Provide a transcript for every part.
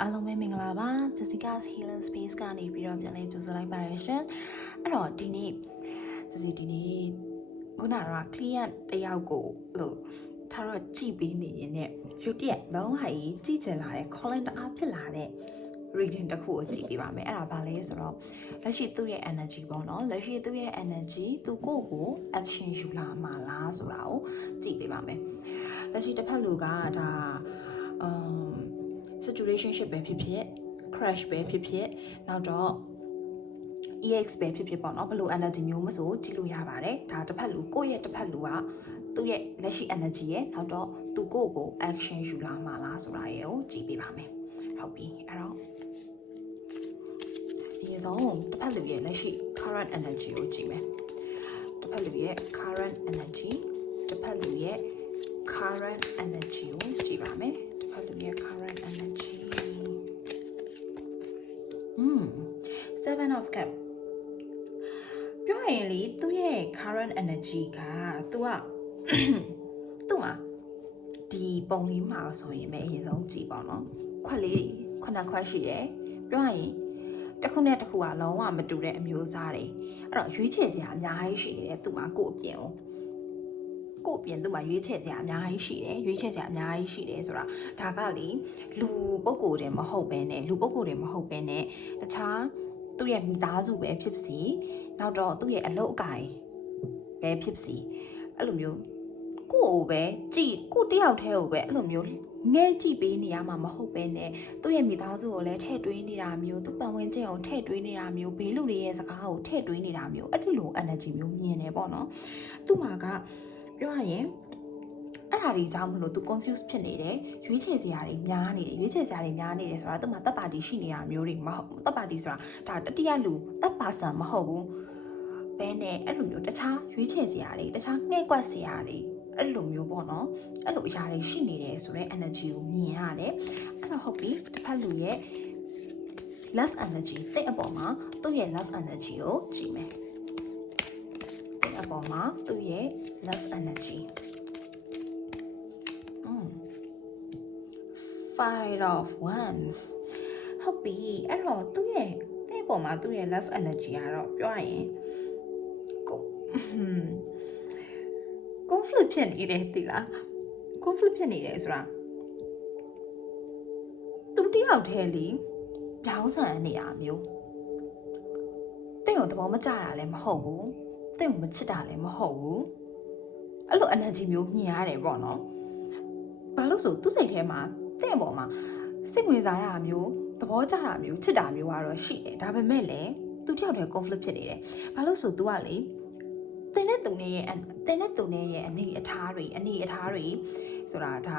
အားလုံးပဲမင်္ဂလာပါ Jessica's Healing Space ကနေပြီးတော့ပြန်လည်ကြိုဆိုလိုက်ပါရရှင်အဲ့တော့ဒီနေ့ခုနက client တယောက်ကိုလို့ထားတော့ကြည့်ပေးနေရင်ねရုတ်တရက်လုံးဟာကြီးကြည့်ချင်လာတဲ့ calling တအားဖြစ်လာတဲ့ reading တစ်ခုကိုကြည့်ပေးပါမယ်အဲ့ဒါဘာလဲဆိုတော့လက်ရှိသူ့ရဲ့ energy ပေါ့နော်လက်ရှိသူ့ရဲ့ energy သူကိုယ့်ကို action ယူလာမှာလားဆိုတာကိုကြည့်ပေးပါမယ်လက်ရှိတစ်ဖက်လူကဒါ situationship ပဲဖြစ်ဖြစ် crash ပဲဖြစ်ဖြစ်နောက်တော့ EX ပဲဖြစ်ဖြစ်ပေါ့နော်ဘယ်လို energy မျိုးမဆိုကြည့်လို့ရပါတယ်ဒါတစ်ဖက်လူကိုယ့်ရဲ့တစ်ဖက်လူကသူ့ရဲ့လက်ရှိ energy ရဲ့နောက်တော့သူကိုယ့်ကို action ယူလာမှာလားဆိုတာရေကိုကြည့်ပေးပါမယ်ဟုတ်ပြီအဲ့တော့ဒီဆုံးတစ်ဖက်လူရဲ့လက်ရှိ current energy ကိုကြည့်မယ်တစ်ဖက်လူရဲ့ current energy တစ်ဖက်လူရဲ့ current energy ကိုကြည့်ပါမယ်တစ်ဖက်လူရဲ့ current energy Seven of Cups ပြောရင်လေသူ့ရဲ့ current energy ကသူကသူ့မှာဒီပုံလေးမှာဆိုရင်ပဲအရင်ဆုံးကြည့်ပါတော့ခွက်လေးခုနခွက်ရှိတယ်ပြောရင်တစ်ခုနဲ့တစ်ခုကလုံးဝမတူတဲ့အမျိုးအစားတွေအဲ့တော့ရွေးချယ်စရာအများကြီးရှိတယ်သူ့မှာကိုယ့်အပြင်သူ့မှာရွေးချယ်စရာအများကြီးရှိတယ်ရွေးချယ်စရာအများကြီးရှိတယ်ဆိုတာဒါကလေလူပုဂ္ဂိုလ်တွေမဟုတ်ဘဲနဲ့တခြားသူ့ရဲ့မိသားစုပဲဖြစ်စီနောက်တော့သူ့ရဲ့အလုပ်အကိုင်ပဲဖြစ်စီအဲ့လိုမျိုးကိုယ့်ကိုပဲကြည့်ကိုတယောက်တည်းကိုပဲအဲ့လိုမျိုးငဲကြည့်ပေးနေရမှာမဟုတ်ပဲနဲ့သူ့ရဲ့မိသားစုကိုလည်းထည့်တွေးနေတာမျိုးသူ့ပတ်ဝန်းကျင်ကိုထည့်တွေးနေတာမျိုးဘေးလူတွေရဲ့စကားကိုထည့်တွေးနေတာမျိုးအဲ့ဒီလို energy မျိုးမြင်နေပေါ့နော်သူ့မှာကပြောရရင်အဲ့ဒါတွေကြောင့်မလို့သူ confuse ဖြစ်နေတယ်ရွေးချယ်စရာတွေများနေတယ်ဆိုတာသူ့မှာတပ်ပါတီရှိနေတာမျိုးတွေမဟုတ်တပ်ပါတီဆိုတာဒါတတိယလူတပ်ပါဆန်မဟုတ်ဘူးဘဲနဲ့အဲ့လိုမျိုးတခြားရွေးချယ်စရာတွေတခြားနှဲ့ကွက်စရာတွေအဲ့လိုမျိုးပေါ့နော်အဲ့လိုအရာတွေရှိနေတယ်ဆိုတော့ energy ကိုမြင်ရတယ်အဲ့တော့ဟုတ်ပြီတစ်ဖက်လူရဲ့ love energy စိတ်အပေါ်မှာသူ့ရဲ့ love energy ကိုကြည့်မယ်စိတ်အပေါ်မှာသူ့ရဲ့ love energy Five of Wands ဟုတ်ပြီအဲ့တော့သူ့ရဲ့တဲ့ပုံမှာသူ့ရဲ့ love energy ကတော့ပြောရရင်conflict ဖြစ်နေတယ်တိလား conflict ဖြစ်နေတယ်ဆိုတာသူတယောက်တည်းလीပြောင်းဆန်နေတာမျိုးတဲ့ကိုသဘောမကျတာလည်းမဟုတ်ဘူးတဲ့ကိုမချစ်တာလည်းမဟုတ်ဘူးအဲ့လို energy မျိုးမြင်ရတယ်ပေါ့နော်ဘာလို့ဆိုသူ့စိတ်ထဲမှာတဲ့ပေါ်မှာစိတ်ဝင်စားတာမျိုးသဘောကျတာမျိုးချစ်တာမျိုးကတော့ရှိတယ်ဒါပေမဲ့လည်းသူတယောက်တည်း conflict ဖြစ်နေတယ်ဘာလို့ဆို तू ကလေတင်တဲ့သူနဲ့ရဲ့အနေအထားတွေဆိုတာဒါ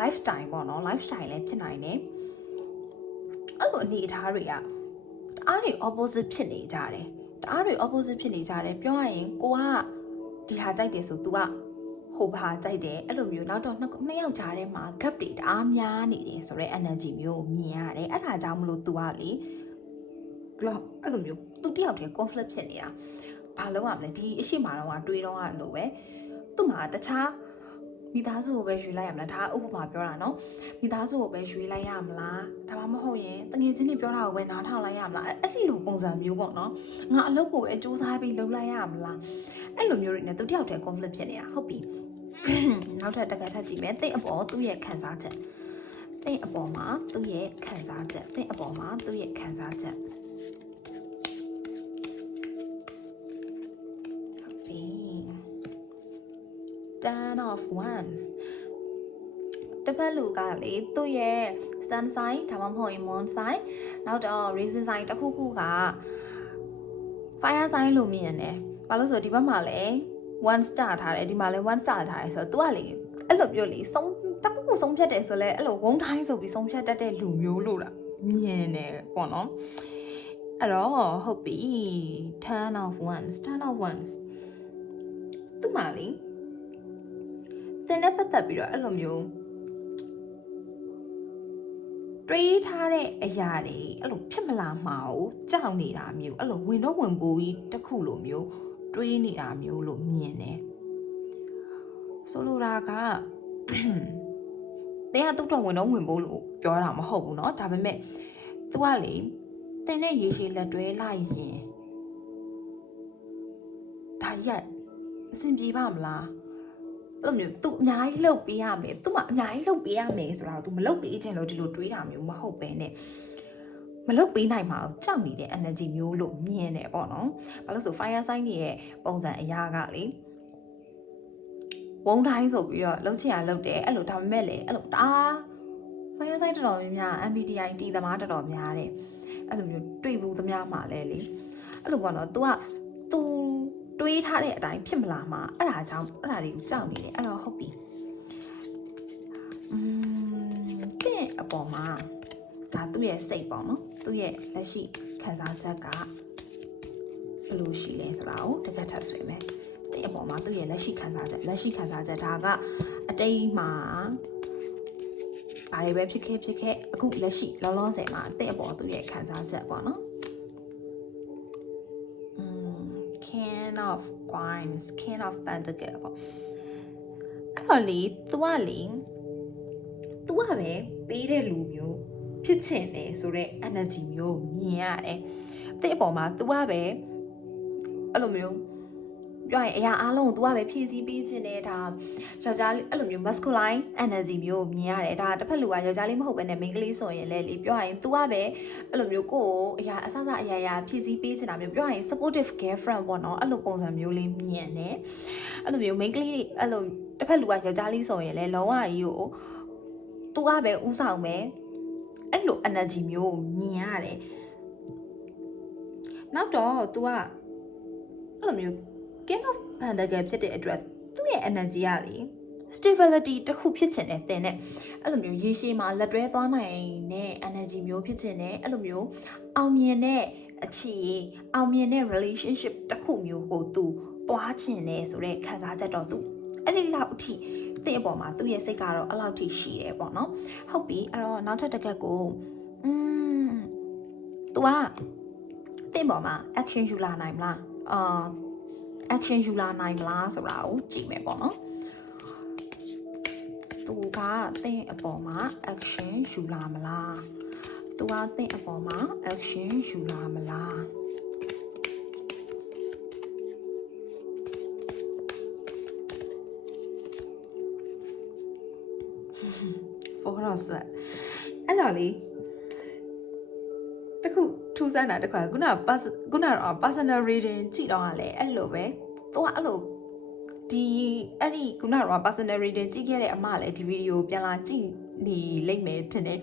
lifestyle ပေါ့နော် lifestyle လည်းဖြစ်နိုင်တယ်အဲ့လိုအနေအထားတွေကတအားတွေ opposite ဖြစ်နေကြတယ်ပြောရရင်ကိုကဒီဟာကြိုက်တယ်ဆို तू ကဟိုဘာကြိုက်တယ်အဲ့လိုမျိုးနောက်တော့နှစ်ယောက်ကြားထဲမှာ gap တွေတအားများနေတယ်ဆိုတော့ energy မျိုးကိုမြင်ရတယ်အဲ့ဒါကြောင့်မလို့ तू ကလေအဲ့လိုမျိုး तू တယောက်တည်း conflict ဖြစ်နေတာဘာလို့ရမလဲဒီအရှိမတော့တွေးတော့လို့ပဲသူ့မှာတခြားမိသားစုကိုပဲရွေးလိုက်ရမလားဒါဥပမာပြောတာနော်မိသားစုကိုပဲရွေးလိုက်ရမလားဒါမှမဟုတ်ရင်တငယ်ချင်းတွေပြောတာကိုပဲနားထောင်လိုက်ရမလားအဲ့ဒီလိုပုံစံမျိုးပေါ့နော်ငါအလုပ်ကိုပဲစူးစမ်းပြီးလုပ်လိုက်ရမလားအဲ့လိုမျိုးတွေနဲ့သူတယောက်တည်း conflict ဖြစ်နေတာဟုတ်ပြီနောက်ထပ်တကယ်ထပ်ကြည့်မယ်တိတ်အပေါ်သူ့ရဲ့ခံစားချက်တိတ်အပေါ်မှာသူ့ရဲ့ခံစားချက် Ten of Wands တစ်ဖက်လူကလေသူ့ရဲ့ sun sign ဒါမှမဟုတ်ရင် moon sign နောက်တော့ rising sign တစ်ခုခုက fire sign လို့မြင်ရတယ်ဘာလို့ဆိုဒီဘက်မှာလည်း one star ထားတယ်ဒီမှာလည်း one star ထားတယ်ဆိုတော့ तू ကလေအဲ့လိုပြောလေတစ်ခုခုဆုံးဖြတ်တယ်ဆိုလဲအဲ့လိုဝုန်းတိုင်းဆိုပြီးဆုံးဖြတ်တတ်တဲ့လူမျိုးလို့လားမြင်တယ်ပေါ့နော်အဲ့တော့ဟုတ်ပြီ Ten of Wands သူ့မှာလေတင်နဲ့ပတ်သက်ပြီးတော့အဲ့လိုမျိုးတွေးထားတဲ့အရာတွေအဲ့လိုဖြစ်မလာမှာကိုကြောက်နေတာမျိုးအဲ့လိုဝင်တော့ဝင်ပိုးကြီးတစ်ခုလိုမျိုးတွေးနေတာမျိုးလို့မြင်တယ်ဆိုလိုတာက တင်းကသူ့တော့ဝင်ဖို့လို့ပြောတာမဟုတ်ဘူးเนาะဒါပေမဲ့ तू ကလေတင်းနဲ့ရေရှည်လက်တွဲလိုက်ရင်ဒါရက်အဆင်ပြေပါမလားအဲ့လိုမျိုး तू အများကြီးလုပ်ပေးရမယ် तू ကအများကြီးလုပ်ပေးရမယ်ဆိုတာ तू မလုပ်ပေးခြင်းလို့ဒီလိုတွေးတာမျိုးမဟုတ်ပဲနဲ့မလုပ်ပေးနိုင်မှာကြောက်နေတဲ့ energy မျိုးလို့မြင်တယ်ပေါ့နော်ဘာလို့ဆို fire sign ရဲ့ပုံစံအရာကလေဝုန်းတိုင်းဆိုပြီးတော့လှုပ်ချင်ရလှုပ်တယ်အဲ့လိုဒါပေမဲ့လေအဲ့လိုfire sign တော်တော်များ MBTI တီသမားတော်တော်များတယ်အဲ့လိုမျိုးတွေ့ဘူးသမျှမှာလဲလေအဲ့လိုပေါ့နော် तू တွေးထားတဲ့အတိုင်းဖြစ်မလာမှာအဲ့ဒါကြောင့်အဲ့ဒါတွေကိုကြောက်နေတယ်အဲ့တော့ဟုတ်ပြီတဲ့အပေါ်မှာဒါသူ့ရဲ့စိတ်ပေါ့နော်သူ့ရဲ့လက်ရှိခံစားချက်ကဘယ်လိုရှိလဲဆိုတာကိုတကယ်ထပ်ဆွေးမယ်တဲ့အပေါ်မှာသူ့ရဲ့လက်ရှိခံစားချက်ဒါကအတိတ်မှာဘာတွေပဲဖြစ်ခဲ့အခုလက်ရှိလောလောဆယ်မှာတဲ့အပေါ်သူ့ရဲ့ခံစားချက်ပေါ့နော်King of Coins King of Pentacles ပေါ့အဲ့တော့လေ तू ကပဲပေးတဲ့လူမျိုးဖြစ်ချင်တယ်ဆိုတော့ energy မျိုးမြင်ရတယ်တဲ့အပေါ်မှာ तू ကပဲအဲ့လိုမျိုးပြောရင်အရာအားလုံးကို तू ကပဲဖြည့်ဆည်းပေးချင်တယ်ဒါယောက်ျားလေးအဲ့လိုမျိုး masculine energy မျိုးမြင်ရတယ်ဒါတစ်ဖက်လူကယောက်ျားလေးမဟုတ်ဘဲနဲ့ main ကလေးဆိုရင်လည်းလေပြောရင် तू ကပဲအဲ့လိုမျိုးကိုယ်အရာအဆအရာဖြည့်ဆည်းပေးချင်တာမျိုးပြောရင် supportive girlfriend ပေါ့နော်အဲ့လိုပုံစံမျိုးလေးမြင်တယ်အဲ့လိုမျိုး main ကလေးအဲ့လိုတစ်ဖက်လူကယောက်ျားလေးဆိုရင်လည်းလုံးဝကြီးကို तू ကပဲဥဆောင်မယ်အဲ့လို energy မျိုးမြင်ရတယ်နောက်တော့ तू ကအဲ့လိုမျိုး King of Pentacles ဖြစ်တဲ့အတွက်သူ့ရဲ့ energy ကလေ stability တစ်ခုဖြစ်ချင်တယ်တင်တဲ့အဲ့လိုမျိုးရေရှည်မှာလက်တွဲသွားနိုင်တဲ့ energy မျိုးဖြစ်ချင်တယ်အဲ့လိုမျိုးအောင်မြင်တဲ့အခြေအောင်မြင်တဲ့ relationship တစ်ခုမျိုးကို तू သွားချင်တယ်ဆိုတဲ့ခံစားချက်တော့ तू အဲ့ဒီလောက်အထိတဲ့အပေါ်မှာသူ့ရဲ့စိတ်ကတော့အဲ့လောက်ထိရှိတယ်ပေါ့နော်ဟုတ်ပြီအဲ့တော့နောက်ထပ်တစ်ခါကိုतू ကတဲ့ပေါ်မှာ action ယူလာနိုင်မလားaction ယူလာနိုင်မလားဆိုတာကိုကြည့်မယ်ပေါ့နော်သူကတဲ့အပေါ်မှာ action ယူလာမလားသူကတဲ့အပေါ်မှာ action ယူလာမလား for us အဲ့တော့လေတခုထူးဆန်းတာတခါခုန personal reading ကြည့်တော့ကလည်းအဲ့လိုပဲသူကအဲ့လိုဒီအဲ့ဒီခုနက personal reading ကြည့်ခဲ့တဲ့အမလည်းဒီဗီဒီယိုပြန်လာကြည့်နေလိမ့်မယ်ထင်တယ်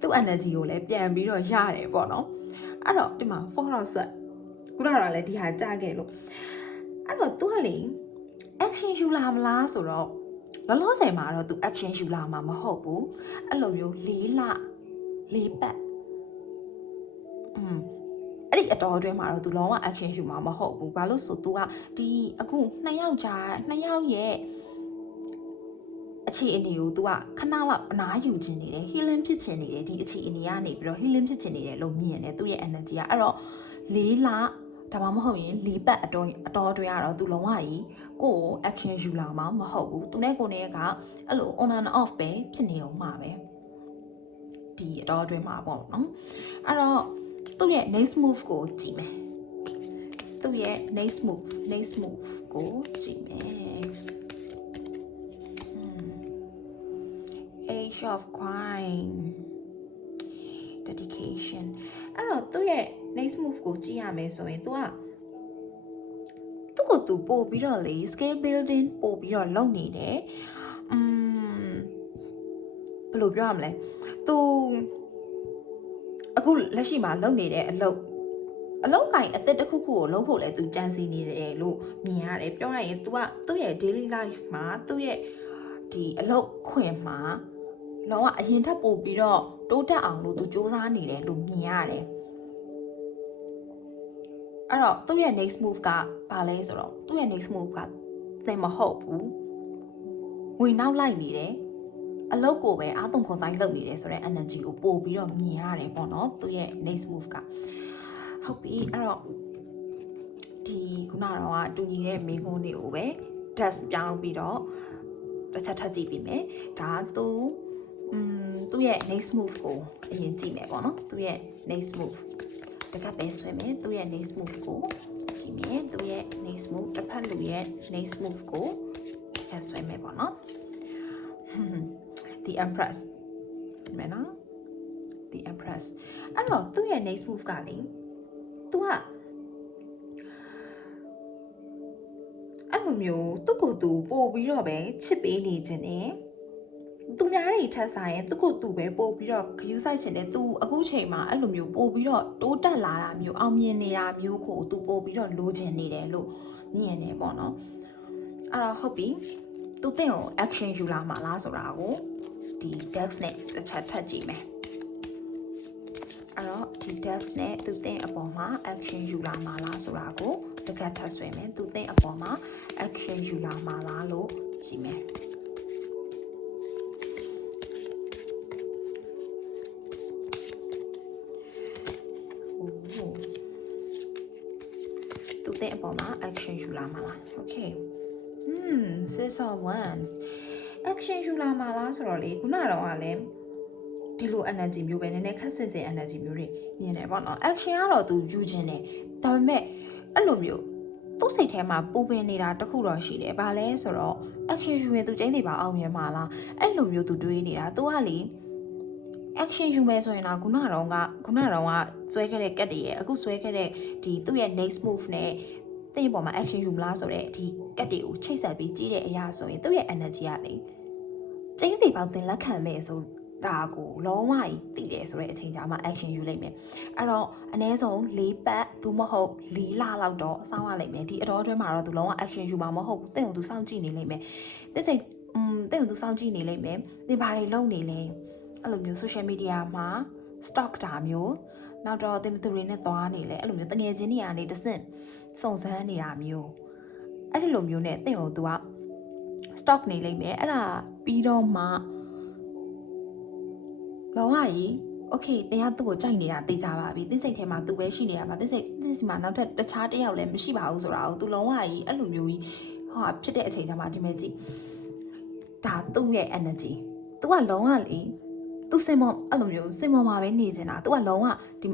သူ့ energy ကိုလည်းပြန်ပြီးတော့ရတယ်ပေါ့နော်အဲ့တော့ဒီမှာ for us ခုနကလည်းဒီဟာကြားခဲ့လို့အဲ့တော့သူကလေ action ယူလာမလားဆိုတော့လောလောဆယ်မှာတော့သူ action ယူလာမှာမဟုတ်ဘူးအဲ့လိုမျိုး၄ပတ်အဲ့ဒီအတော်အတွင်းမှာတော့သူလုံးဝ action ယူမှာမဟုတ်ဘူးဘာလို့ဆိုသူကဒီအခု2ယောက်ရဲ့အခြေအနေကိုသူကခဏလောက်အနားယူခြင်းနေတယ် healing ဖြစ်ခြင်းနေတယ်ဒီအခြေအနေကနေပြီးတော့ healing ဖြစ်ခြင်းနေတယ်လို့မြင်တယ်သူရဲ့ energy ကအဲ့တော့4 လဒါမှမဟုတ်ရင်4 ပတ်အတော်အတွင်းကတော့သူလုံးဝကြီးကိုယ် action ယူလာမှာမဟုတ်ဘူးသူနဲ့ကိုယ်နဲ့ကအဲ့လို on and off ပဲဖြစ်နေအောင်မှာပဲဒီအတော်အတွင်းမှာပေါ့နော်အဲ့တော့သူ့ရဲ့ next move ကိုကြည့်မယ်သူ့ရဲ့ next move ကိုကြည့်မယ် Age of Coin dedication အဲ့တော့သူ့ရဲ့ next move ကိုကြည့်ရမယ်ဆိုရင်သူကသူပို့ပြီးတော့လေ scale building ပို့ပြီးတော့လုပ်နေတယ်ဘယ်လိုပြောရမလဲသူအခုလက်ရှိမှာလုပ်နေတဲ့အလုပ်ကိုင်အသက်တစ်ခုခုကိုလုပ်ဖို့လဲသူကြံစည်နေတယ်လို့မြင်ရတယ်ပြောရရင် तू ကသူ့ရဲ့ daily life မှာသူ့ရဲ့ဒီအလုပ်ခွင်မှာလောကအရင်ထပ်ပို့ပြီးတော့တိုးတက်အောင်လို့သူစူးစမ်းနေတယ်လို့မြင်ရတယ်အဲ့တော့သူ့ရဲ့ next move ကဘာလဲဆိုတော့သူ့ရဲ့ next move ကသင်မဟုတ်ဘူးဝင်နောက်လိုက်နေတယ်အလုပ်ကိုပဲအာသွန်ခွန်ဆိုင်လုပ်နေတယ်ဆိုတဲ့ energy ကိုပို့ပြီးတော့မြင်ရတယ်ပေါ့နော်သူရဲ့ next move ကဟုတ်ပြီအဲ့တော့ဒီခုနကတော့တူညီတဲ့မိကုန်းတွေကိုပဲ test ပြောင်းပြီးတော့တစ်ချက်ထပ်ကြည့်ပြီးမယ်ဒါသူ သူ့ရဲ့ next move ကိုအရင်ကြည့်မယ်ပေါ့နော်သူ့ရဲ့ next move တကပ်ပဲဆွဲမယ်သူ့ရဲ့ next move ကိုကြည့်မယ်သူ့ရဲ့ next move တစ်ဖက်လူရဲ့ next move ကိုဆွဲမယ်ပေါ့နော် the empress မယ်နော် the empress အဲ့တော့သူ့ရဲ့ next move ကလေသူကအဲ့လိုမျိုးသူ့ကိုယ်သူပို့ပြီးတော့ပဲချစ်ပေးနေခြင်းနဲ့သူများတွေထက်ဆိုင်ရင်သူ့ကိုယ်သူပဲပို့ပြီးတော့ဂရုစိုက်ခြင်းနဲ့သူအခုချိန်မှာအဲ့လိုမျိုးပို့ပြီးတော့တိုးတက်လာတာမျိုးအောင်မြင်နေတာမျိုးကိုသူပို့ပြီးတော့လိုချင်နေတယ်လို့မြင်နေပေါ့နော်အဲ့တော့ဟုတ်ပြီသူတင့်ကို action ယူလာမှာလားဆိုတာကိုဒီ dex နဲ့တစ်ချက်ထပ်ကြည့်မယ်အဲ့တော့ဒီ dex နဲ့သူတင့်အပေါ်မှာ action ယူလာမှာလားဆိုတာကိုတကက်ထပ်ဆွဲမယ်သူတင့်အပေါ်မှာ action ယူလာမှာလားလို့ကြည့်မယ်သူတင့်အပေါ်မှာ action ယူလာမှာလား okay six of wands action ယူလာမှာလားဆိုတော့လေခုနကတော့ကလည်းဒီလို energy မျိုးပဲနည်းနည်းခက်စစ်စစ် energy မျိုးတွေမြင်တယ်ပေါ့နော် action ကတော့သူယူခြင်းတယ်ဒါပေမဲ့အဲ့လိုမျိုးသူ့စိတ်ထဲမှာပူပင်နေတာတခုတော့ရှိတယ်ဘာလဲဆိုတော့ action ယူရင်သူကျင်းနေပါအောင်မြင်မှာလားအဲ့လိုမျိုးသူတွေးနေတာသူကလေ action ယူမယ်ဆိုရင်တော့ခုနကတော့ကဆွဲခဲ့တဲ့ကတ်တွေရဲ့အခုဆွဲခဲ့တဲ့ဒီသူ့ရဲ့ next move နဲ့တဲ့ပေါ်မှာ action ယူမလားဆိုတော့ဒီကတ်တွေကိုချိတ်ဆက်ပြီးကြီးတဲ့အရာဆိုရင်သူ့ရဲ့ energy ကလေကျင်းသေးပေါက်တင်လက်ခံမယ်ဆိုတာကိုလုံးဝကြီးတည်တယ်ဆိုတဲ့အချိန်ကြာမှ action ယူလိုက်မယ်အဲ့တော့အနည်းဆုံး၄ပတ်သို့မဟုတ်၄လလောက်တော့စောင့်ရလိမ့်မယ်ဒီအတော်အတွင်းမှာတော့သူလုံးဝ action ယူမှာမဟုတ်ဘူးတဲ့ကိုသူစောင့်ကြည့်နေလိမ့်မယ်တဲ့စိတ်တဲ့ကိုသူစောင့်ကြည့်နေလိမ့်မယ်ဒီဘာတွေလုပ်နေလဲအဲ့လိုမျိုး social media မှာ stock တာမျိုးနောက်တော့တင်သူတွေနဲ့သွားနေလဲအဲ့လိုမျိုးတငယ်ချင်းတွေကနေတဆင့်စုံစမ်းနေတာမျိုးအဲ့ဒီလိုမျိုးနဲ့တဲ့ကိုသူက stock နေလိမ့်မယ်အဲ့ဒါပြီးတော့မှလောကကြီး okay တရားသူ့ကိုကြိုက်နေတာသိကြပါပြီသင်စိတ်ထဲမှာသူပဲရှိနေတာပါသင်စီမှာနောက်ထပ်တခြားတယောက်လည်းမရှိပါဘူးဆိုတာကိုသူလုံးဝကြီးအဲ့လိုမျိုးကြီးဟာဖြစ်တဲ့အချိန်ကျမှဒီမဲ့ကြည့်ဒါသူ့ရဲ့ energy သူကလုံးဝလေသူစင်မောအဲ့လိုမျိုးစင်မောမှာပဲနေနေတာသူကလုံးဝဒီ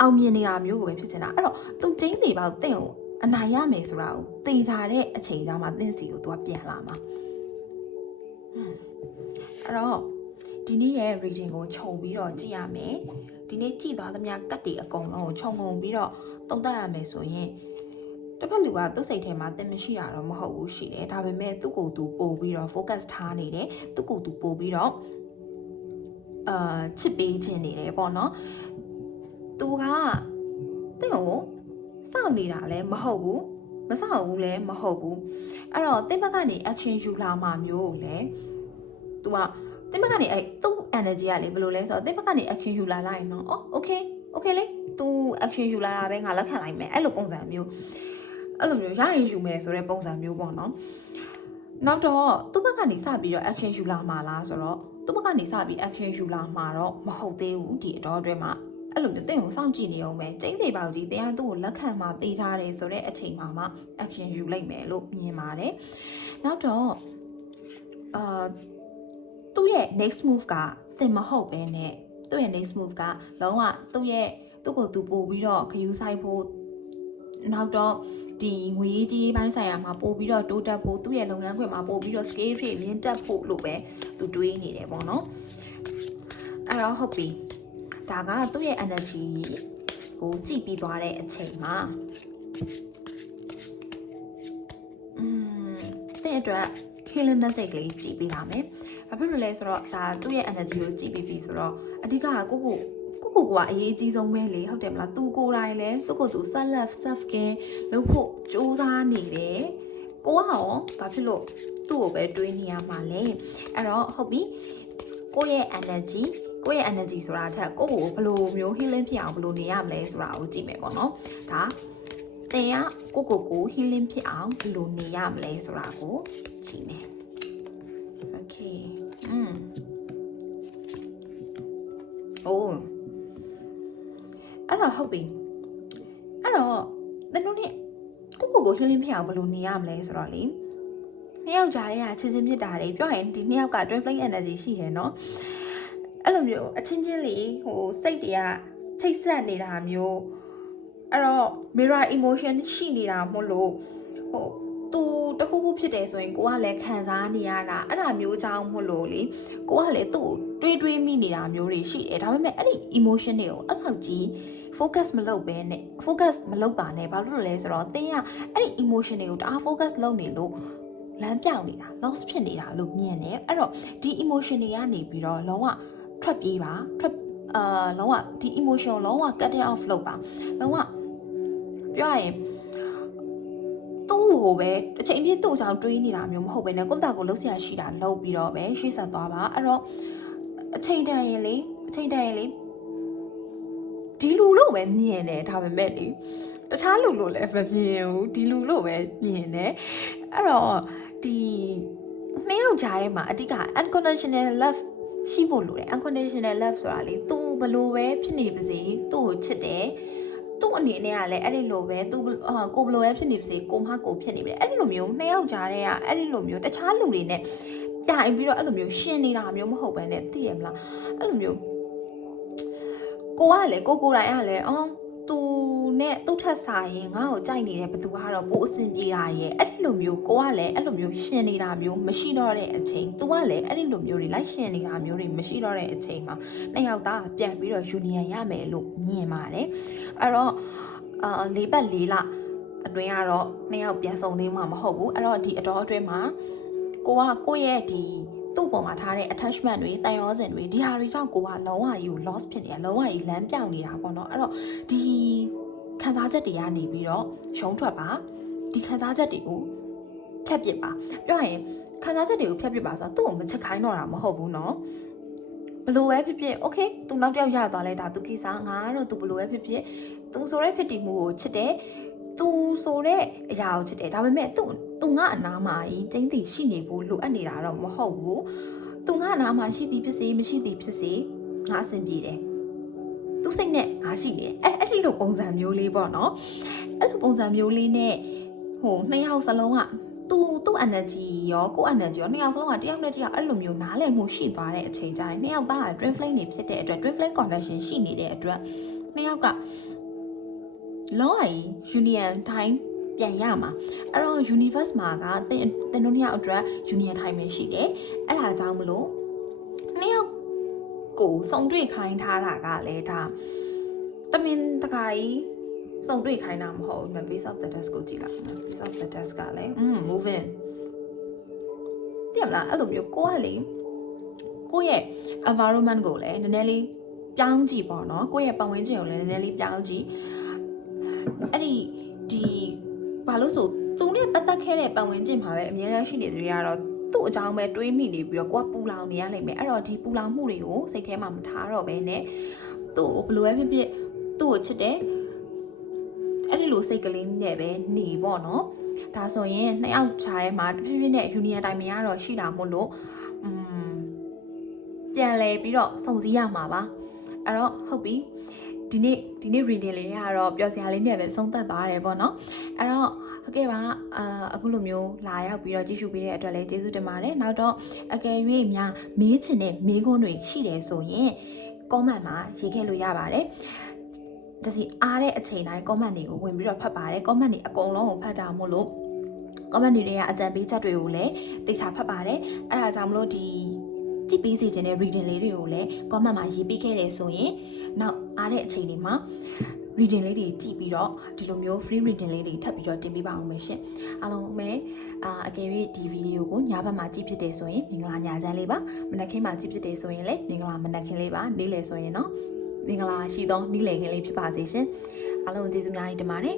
အောင်မြင်နေတာမျိုးကိုပဲဖြစ်နေတာအဲ့တော့သူကျင်းနေပါတင့်ကိုအနိုင်ရမယ်ဆိုတာကိုသိကြတဲ့အချိန်ကျမှသင်စီကိုသူကပြန်လာမှာအဲ့တော့ဒီနေ့ရဲ့ reading ကိုခြုံပြီးတော့ကြည့်ရမယ်ဒီနေ့ကြည့်သွားသမျှကတ်တွေအကုန်လုံးကိုခြုံပြီးတော့သုံးသပ်ရမယ်ဆိုရင်တစ်ဖက်လူကသူ့စိတ်ထဲမှာသင်မရှိတာတော့မဟုတ်ဘူးရှိတယ်ဒါပေမဲ့သူ့ကိုယ်သူပို့ပြီးတော့ focus ထားနေတယ်သူ့ကိုယ်သူပို့ပြီးတော့ချစ်ပေးခြင်းနေတယ်ပေါ့နော်သူကတင့်ကိုစောင့်နေတာလည်းမဟုတ်ဘူးမစောင့်ဘူးလည်းမဟုတ်ဘူးအဲ့တော့တင့်ဘက်ကနေ action ယူလာမှမျိုးကိုလည်းသူကတင်ဘက်ကနေသူ့ energy ကလေဘယ်လိုလဲဆိုတော့တင်ဘက်ကနေ action ယူလာလိုက်ရင်တော့ okay လေသူ action ယူလာတာပဲငါလက်ခံလိုက်မယ်အဲ့လိုပုံစံမျိုးအဲ့လိုမျိုးရရင်ယူမယ်ဆိုတဲ့ပုံစံမျိုးပေါ့နော်နောက်တော့သူ့ဘက်ကနေစပြီးတော့ action ယူလာမှာလားဆိုတော့သူ့ဘက်ကနေစပြီး action ယူလာမှာတော့မဟုတ်သေးဘူးဒီအတော်အတွင်းမှာအဲ့လိုမျိုးတင်ကိုစောင့်ကြည့်နေအောင်ပဲကျင်းသေးပါဘူးကြီးတရားသူ့ကိုလက်ခံမှသိကြတယ်ဆိုတဲ့အချိန်မှာမှ action ယူလိုက်မယ်လို့မြင်ပါတယ်နောက်တော့သူ့ရဲ့ next move ကသင်မဟုတ်ပဲနဲ့သူ့ရဲ့ next move ကလုံးဝသူ့ကိုသူပို့ပြီးတော့ခယူးဆိုင်ဖို့နောက်တော့ဒီငွေကြီးပိုင်းဆိုင်ရာမှာပို့ပြီးတော့တိုးတက်ဖို့သူ့ရဲ့လုပ်ငန်းခွင်မှာပို့ပြီးတော့ scale တွေမြင့်တက်ဖို့လို့ပဲသူတွေးနေတယ်ပေါ့နော်အဲ့တော့ဟုတ်ပြီဒါကသူ့ရဲ့ energy ကိုကြည့်ပြီးသွားတဲ့အချိန်မှာတဲ့အတွက် healing message လေးကြည့်ပေးပါမယ်ဘာဖြစ်လို့လဲဆိုတော့ဒါသူ့ရဲ့ energy ကိုကြည့်ပြီးပြီဆိုတော့အဓိကကိုကအရေးကြီးဆုံးပဲလေဟုတ်တယ်မလားသူကိုယ်တိုင်လဲသူ့ကိုယ်သူ self care လုပ်ဖို့စူးစမ်းနေတယ်ကိုကရောဘာဖြစ်လို့သူ့ကိုပဲတွေးနေရမှာလဲအဲ့တော့ဟုတ်ပြီကိုယ့်ရဲ့ energy ဆိုတာထက်ကိုယ့်ကိုဘယ်လိုမျိုး healing ဖြစ်အောင်ဘယ်လိုနေရမလဲဆိုတာကိုကြည့်မယ်ပေါ့နော်ဒါတင်ကကို healing ဖြစ်အောင်ဘယ်လိုနေရမလဲဆိုတာကိုကြည့်မယ်Okay. အဲ့တော့ဟုတ်ပြီအဲ့တော့တနုံးနဲ့ကို healing ဖြစ်အောင်ဘယ်လိုနေရမလဲဆိုတော့လေ နှစ်ယောက်ကြားထဲကချစ်ချင်းမြတ်တာတွေပြောရင်ဒီနှစ်ယောက်က twin flame energy ရှိရယ်နော်အဲ့လိုမျိုးအချင်းချင်းလေးဟိုစိတ်တွေကချိတ်ဆက်နေတာမျိုးအဲ့တော့ mirror emotion ရှိနေတာမို့လို့ဟိုသူတခုခုဖြစ်တယ်ဆိုရင်ကိုကလည်းခံစားနေရတာအဲ့ဒါမျိုးကြောင့်မို့လို့လေကိုကလည်းသူ့ကိုတွေးမိနေတာမျိုးတွေရှိတယ်ဒါပေမဲ့အဲ့ဒီ emotion တွေကိုအဲ့လောက်ကြီး focus မလုပ်ပါနဲ့ focus မလုပ်ပါနဲ့ဘာလို့လဲဆိုတော့သင်ကအဲ့ဒီ emotion တွေကိုတအား focus လုပ်နေလို့လမ်းပြောင်းနေတာ loss ဖြစ်နေတာလို့မြင်တယ်အဲ့တော့ဒီ emotion တွေကနေပြီးတော့လုံးဝထွက်ပြေးပါလုံးဝဒီ emotion လုံးဝ cut it off လုပ်ပါလုံးဝပြောရရင်သူ့ဟိုပဲအချိန်ပြည့်သူ့အကြောင်းတွေးနေတာမျိုးမဟုတ်ဘဲနဲ့ကိုယ့်တာကိုလှုပ်ရှားရှိတာလုပ်ပြီးတော့ပဲရှေ့ဆက်သွားပါအဲ့တော့အချိန်တန်ရင်လေဒီလူလို့ပဲမြင်တယ်ဒါပေမဲ့လေတခြားလူလို့လည်းမမြင်ဘူးဒီလူလို့ပဲမြင်တယ်အဲ့တော့ဒီနှစ်ယောက်ကြားထဲမှာအတိက unconditional love ရှိဖို့လိုတယ် unconditional love ဆိုတာလေ तू ဘလို့ပဲဖြစ်နေပါစေသူ့ကိုချစ်တယ်သူ့အနေနဲ့ကလည်းအဲ့ဒီလိုပဲ तू ကိုဘလို့ပဲဖြစ်နေပါစေကိုမကိုဖြစ်နေပြီအဲ့ဒီလိုမျိုးနှစ်ယောက်ကြားထဲကအဲ့ဒီလိုမျိုးတခြားလူတွေနဲ့ပြိုင်ပြီးတော့အဲ့လိုမျိုးရှင်နေတာမျိုးမဟုတ်ဘဲနဲ့သိရမလားအဲ့လိုမျိုးကိုကလည်းကိုတိုင်ကလည်းသူနဲ့သူ့ထက်စားရင်ငါ့ကိုကြိုက်နေတဲ့ဘသူကတော့ပိုအဆင်ပြေတာရဲ့အဲ့ဒီလိုမျိုးကိုကလည်းအဲ့လိုမျိုးရှင်နေတာမျိုးမရှိတော့တဲ့အချိန် तू ကလည်းအဲ့ဒီလိုမျိုးတွေလိုက်ရှင်နေတာမျိုးတွေမရှိတော့တဲ့အချိန်မှာနှစ်ယောက်သားပြန်ပြီးတော့ union ရမယ်လို့မြင်ပါတယ်အဲ့တော့၄ပတ်၄လအတွင်းကတော့နှစ်ယောက်ပြန်ဆုံသေးမှာမဟုတ်ဘူးအဲ့တော့ဒီအတော်အတွင်းမှာကိုရဲ့ဒီသူ့ပေါ်မှာထားတဲ့ attachment တွေတန်ရောစင်တွေဒီဟာတွေကြောင့်ကိုကလုံးဝကြီး loss ဖြစ်နေတာလုံးဝကြီးလမ်းပြောင်းနေတာပေါ့နော်အဲ့တော့ဒီခံစားချက်တွေကနေပြီးတော့ရှုံးထွက်ပါဒီခံစားချက်တွေကိုဖျက်ပစ်ပါပြောရင်ခံစားချက်တွေကိုဖျက်ပစ်ပါဆိုတော့သူ့ကိုမချစ်ခိုင်းတော့တာမဟုတ်ဘူးနော်ဘလို့ပဲဖြစ်ဖြစ် okay သူနောက်တစ်ယောက်ရသွားလဲဒါသူကိစ္စငါကတော့သူဘလို့ပဲဖြစ်ဖြစ်သူဆိုတဲ့ဖြစ်တည်မှုကိုချစ်တယ်သူဆိုတဲ့အရာကိုချစ်တယ်ဒါပေမဲ့သူငါအနာမှာကြီးကျင်းတီရှိနေဖို့လိုအပ်နေတာတော့မဟုတ်ဘူးသူငါအနာမှာရှိသည်ဖြစ်စေမရှိသည်ဖြစ်စေငါအဆင်ပြေတယ်သူစိတ်နဲ့ငါရှိနေတယ်အဲ့ဒီလိုပုံစံမျိုးလေးပေါ့နော်အဲ့လိုပုံစံမျိုးလေးနဲ့ဟိုနှစ်ယောက်စလုံးကသူ့ energy ရောကိုယ့် energy ရောနှစ်ယောက်စလုံးကတယောက်နဲ့တယောက်အဲ့လိုမျိုးနားလည်မှုရှိသွားတဲ့အချိန်ကျရင်နှစ်ယောက်သားက twin flame တွေဖြစ်တဲ့အတွက် twin flame connection ရှိနေတဲ့အတွက်နှစ်ယောက်ကလုံးဝ union time ပြန်ရမှာအဲ့တော့ universe မှာကတင်တို့နှစ်ယောက်အတွက် union time ပဲရှိတယ်အဲ့ဒါကြောင့်မလို့နှစ်ယောက်ကိုစုံတွေ့ခိုင်းထားတာကလည်းဒါတမင်တကာကြီးစုံတွေ့ခိုင်းတာမဟုတ်ဘူး base of the desk ကိုကြည့်လိုက် base of the desk ကလည်း moving တိမလားအဲ့လိုမျိုးကိုကလေကိုရဲ့ environment ကိုလည်းနည်းနည်းလေးပြောင်းကြည့်ပေါ့နော်ကိုရဲ့ပတ်ဝန်းကျင်ကိုလည်းနည်းနည်းလေးပြောင်းကြည့်အဲ့ဒီဘာလို့ဆိုသူနဲ့ပတ်သက်ခဲ့တဲ့ပတ်ဝန်းကျင်မှာပဲအများကြီးရှိနေသူတွေကတော့သူ့အကြောင်းပဲတွေးမိနေပြီးတော့ကိုကပူလောင်နေရလိမ့်မယ်အဲ့တော့ဒီပူလောင်မှုတွေကိုစိတ်ထဲမှာမထားတော့ဘဲနဲ့သူ့ကိုဘယ်လိုပဲဖြစ်ဖြစ်သူ့ကိုချစ်တယ်အဲ့ဒီလိုစိတ်ကလေးနဲ့ပဲနေပေါ့နော်ဒါဆိုရင်နှစ်ယောက်ခြားထဲမှာတဖြည်းဖြည်းနဲ့ union time ရတော့ရှိတာမို့လို့ပြန်လဲပြီးတော့စုံစည်းရမှာပါအဲ့တော့ဟုတ်ပြီဒီနေ့ reading လေးကတော့ပျော်စရာလေးနဲ့ပဲဆုံးသက်သွားတယ်ပေါ့နော်အဲ့တော့ဟုတ်ကဲ့ပါအခုလိုမျိုးလာရောက်ပြီးတော့ကြည့်ရှုပေးတဲ့အတွက်လည်းကျေးဇူးတင်ပါတယ်နောက်တော့အကယ်၍များမေးချင်တဲ့မေးခွန်းတွေရှိတယ်ဆိုရင် comment မှာရေးခဲ့လို့ရပါတယ်ဒါစီအားတဲ့အချိန်တိုင်း comment တွေကိုဝင်ပြီးတော့ဖတ်ပါတယ် comment တွေအကုန်လုံးကိုဖတ်တာမို့လို့ comment တွေရဲ့အကြံပေးချက်တွေကိုလည်းသိချဖတ်ပါတယ်အဲ့ဒါကြောင့်မလို့ဒီကြည့်ပေးစီခြင်းတဲ့ reading လေးတွေကိုလည်း comment မှာရေးပေးခဲ့တယ်ဆိုရင်နောက်အားတဲ့အချိန်လေးမှာ reading လေးတွေကြည့်ပြီးတော့ဒီလိုမျိုး free reading လေးတွေထပ်ပြီးတော့တင်ပေးပါအောင်မယ်ရှင်အားလုံးပဲအကယ်၍ဒီ video ကိုညဘက်မှာကြည့်ဖြစ်တယ်ဆိုရင်မင်္ဂလာညချမ်းလေးပါမနက်ခင်းမှာကြည့်ဖြစ်တယ်ဆိုရင်လည်းမင်္ဂလာမနက်ခင်းလေးပါနေ့လယ်ဆိုရင်တော့မင်္ဂလာရှိသောနေ့လယ်ခင်းလေးဖြစ်ပါစေရှင်အားလုံးကျေးဇူးများကြီးတင်ပါတယ်